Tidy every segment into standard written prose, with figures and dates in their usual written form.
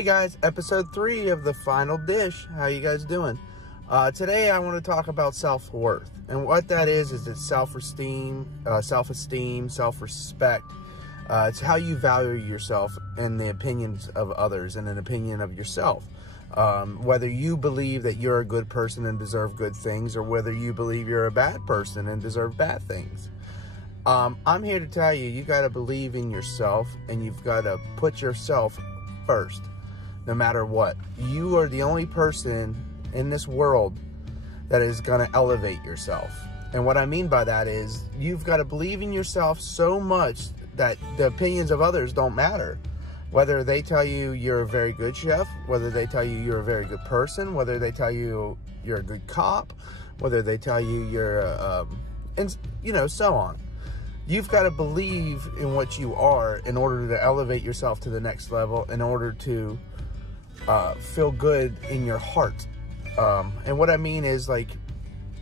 Hey guys, episode 3 of The Final Dish. How you guys doing? Today I want to talk about self-worth. And what that is it's self-esteem, self-respect. It's how you value yourself and the opinions of others and an opinion of yourself. Whether you believe that you're a good person and deserve good things, or whether you believe you're a bad person and deserve bad things. I'm here to tell you, you got to believe in yourself, and you've got to put yourself first, no matter what. You are the only person in this world that is going to elevate yourself. And what I mean by that is you've got to believe in yourself so much that the opinions of others don't matter. Whether they tell you you're a very good chef, whether they tell you you're a very good person, whether they tell you you're a good cop, whether they tell you you're and so on. You've got to believe in what you are in order to elevate yourself to the next level, in order to feel good in your heart. And what I mean is, like,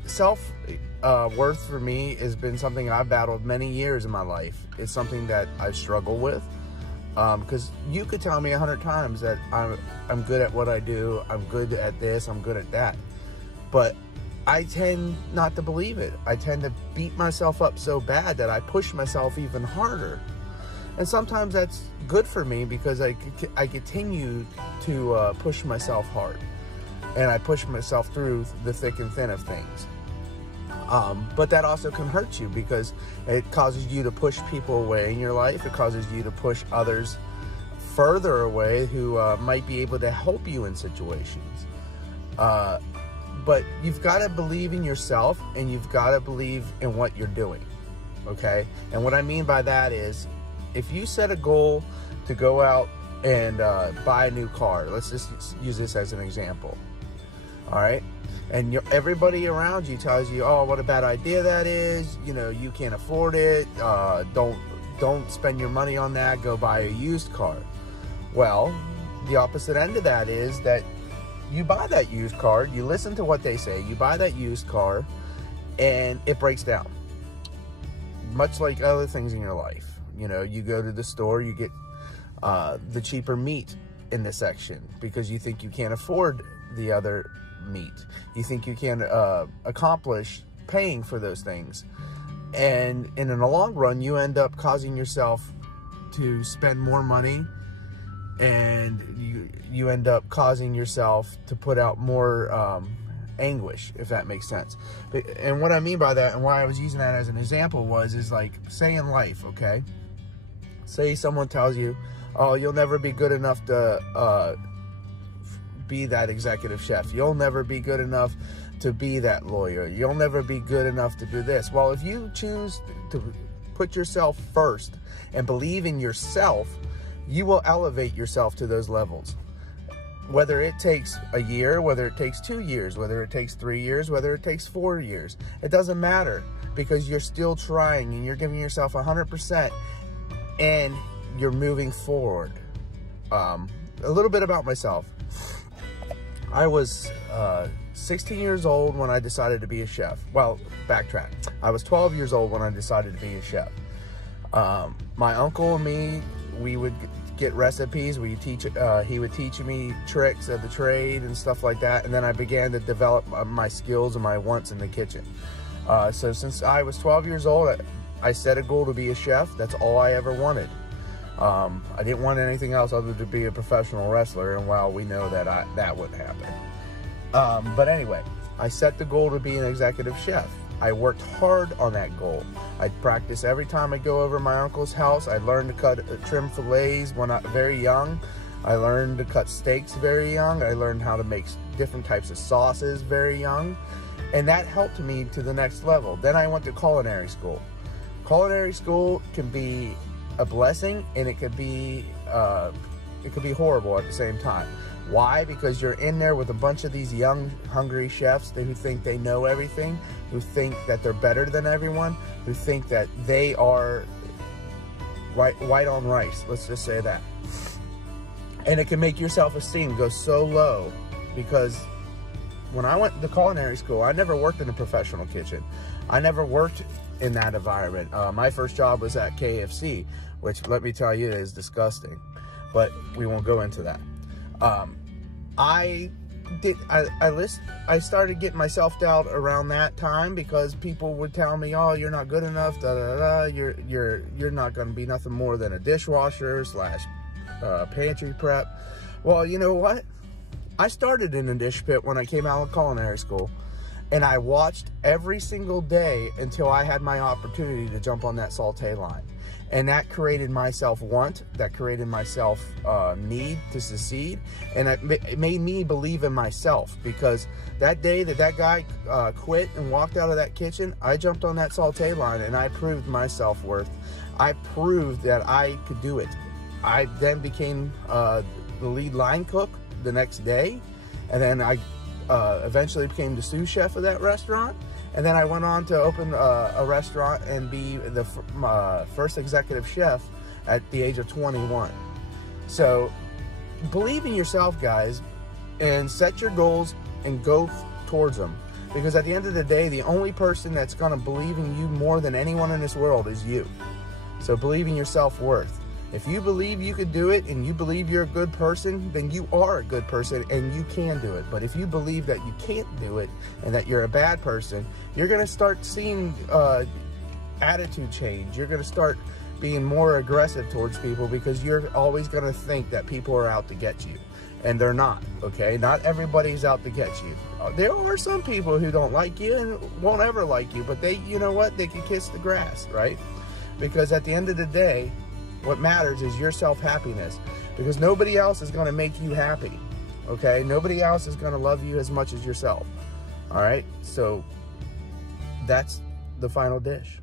self-worth for me has been something I've battled many years in my life. It's something that I struggle with. Because you could tell me 100 times that I'm good at what I do, I'm good at this, I'm good at that. But I tend not to believe it. I tend to beat myself up so bad that I push myself even harder. And sometimes that's good for me because I continue to push myself hard. And I push myself through the thick and thin of things. But that also can hurt you because it causes you to push people away in your life. It causes you to push others further away who might be able to help you in situations. But you've got to believe in yourself, and you've got to believe in what you're doing, okay? And what I mean by that is, if you set a goal to go out and buy a new car, let's just use this as an example, all right? And everybody around you tells you, oh, what a bad idea that is. You can't afford it. Don't spend your money on that. Go buy a used car. Well, the opposite end of that is that you buy that used car, you listen to what they say, you buy that used car, and it breaks down. Much like other things in your life. You go to the store, you get the cheaper meat in the section because you think you can't afford the other meat. You think you can accomplish paying for those things. And in the long run, you end up causing yourself to spend more money, and you end up causing yourself to put out more anguish, if that makes sense. And what I mean by that, and why I was using that as an example, is like, say in life, okay? Say someone tells you, oh, you'll never be good enough to be that executive chef. You'll never be good enough to be that lawyer. You'll never be good enough to do this. Well, if you choose to put yourself first and believe in yourself, you will elevate yourself to those levels. Whether it takes a year, whether it takes 2 years, whether it takes 3 years, whether it takes 4 years, it doesn't matter, because you're still trying and you're giving yourself 100% and you're moving forward. A little bit about myself. I was 16 years old when I decided to be a chef. Well, backtrack. I was 12 years old when I decided to be a chef. My uncle and me, we would get recipes. He would teach me tricks of the trade and stuff like that. And then I began to develop my skills and my wants in the kitchen. So since I was 12 years old, I set a goal to be a chef. That's all I ever wanted. I didn't want anything else other than to be a professional wrestler. And well, we know that that wouldn't happen. But anyway, I set the goal to be an executive chef. I worked hard on that goal. I'd practice every time I go over my uncle's house. I learned to trim fillets when I was very young. I learned to cut steaks very young. I learned how to make different types of sauces very young. And that helped me to the next level. Then I went to culinary school. Culinary school can be a blessing, and it could be horrible at the same time. Why? Because you're in there with a bunch of these young, hungry chefs who think they know everything, who think that they're better than everyone, who think that they are white on rice. Let's just say that. And it can make your self-esteem go so low, because when I went to culinary school, I never worked in a professional kitchen. I never worked in that environment. My first job was at KFC, which, let me tell you, is disgusting. But we won't go into that. I started getting my self-doubt around that time because people would tell me, oh, you're not good enough, da da da, you're not going to be nothing more than a dishwasher / pantry prep. Well, you know what? I started in a dish pit when I came out of culinary school, and I watched every single day until I had my opportunity to jump on that saute line. And that created my self-want, that created my self-need to succeed, and it made me believe in myself, because that day that guy quit and walked out of that kitchen, I jumped on that saute line and I proved my self-worth. I proved that I could do it. I then became the lead line cook the next day, and then I eventually became the sous chef of that restaurant. And then I went on to open a restaurant and be the first executive chef at the age of 21. So believe in yourself, guys, and set your goals and go towards them. Because at the end of the day, the only person that's going to believe in you more than anyone in this world is you. So believe in your self-worth. If you believe you could do it and you believe you're a good person, then you are a good person and you can do it. But if you believe that you can't do it and that you're a bad person, you're going to start seeing attitude change. You're going to start being more aggressive towards people, because you're always going to think that people are out to get you. And they're not, okay? Not everybody's out to get you. There are some people who don't like you and won't ever like you, but they, you know what? They can kiss the grass, right? Because at the end of the day, what matters is your self-happiness, because nobody else is going to make you happy, okay? Nobody else is going to love you as much as yourself, all right? So that's the final dish.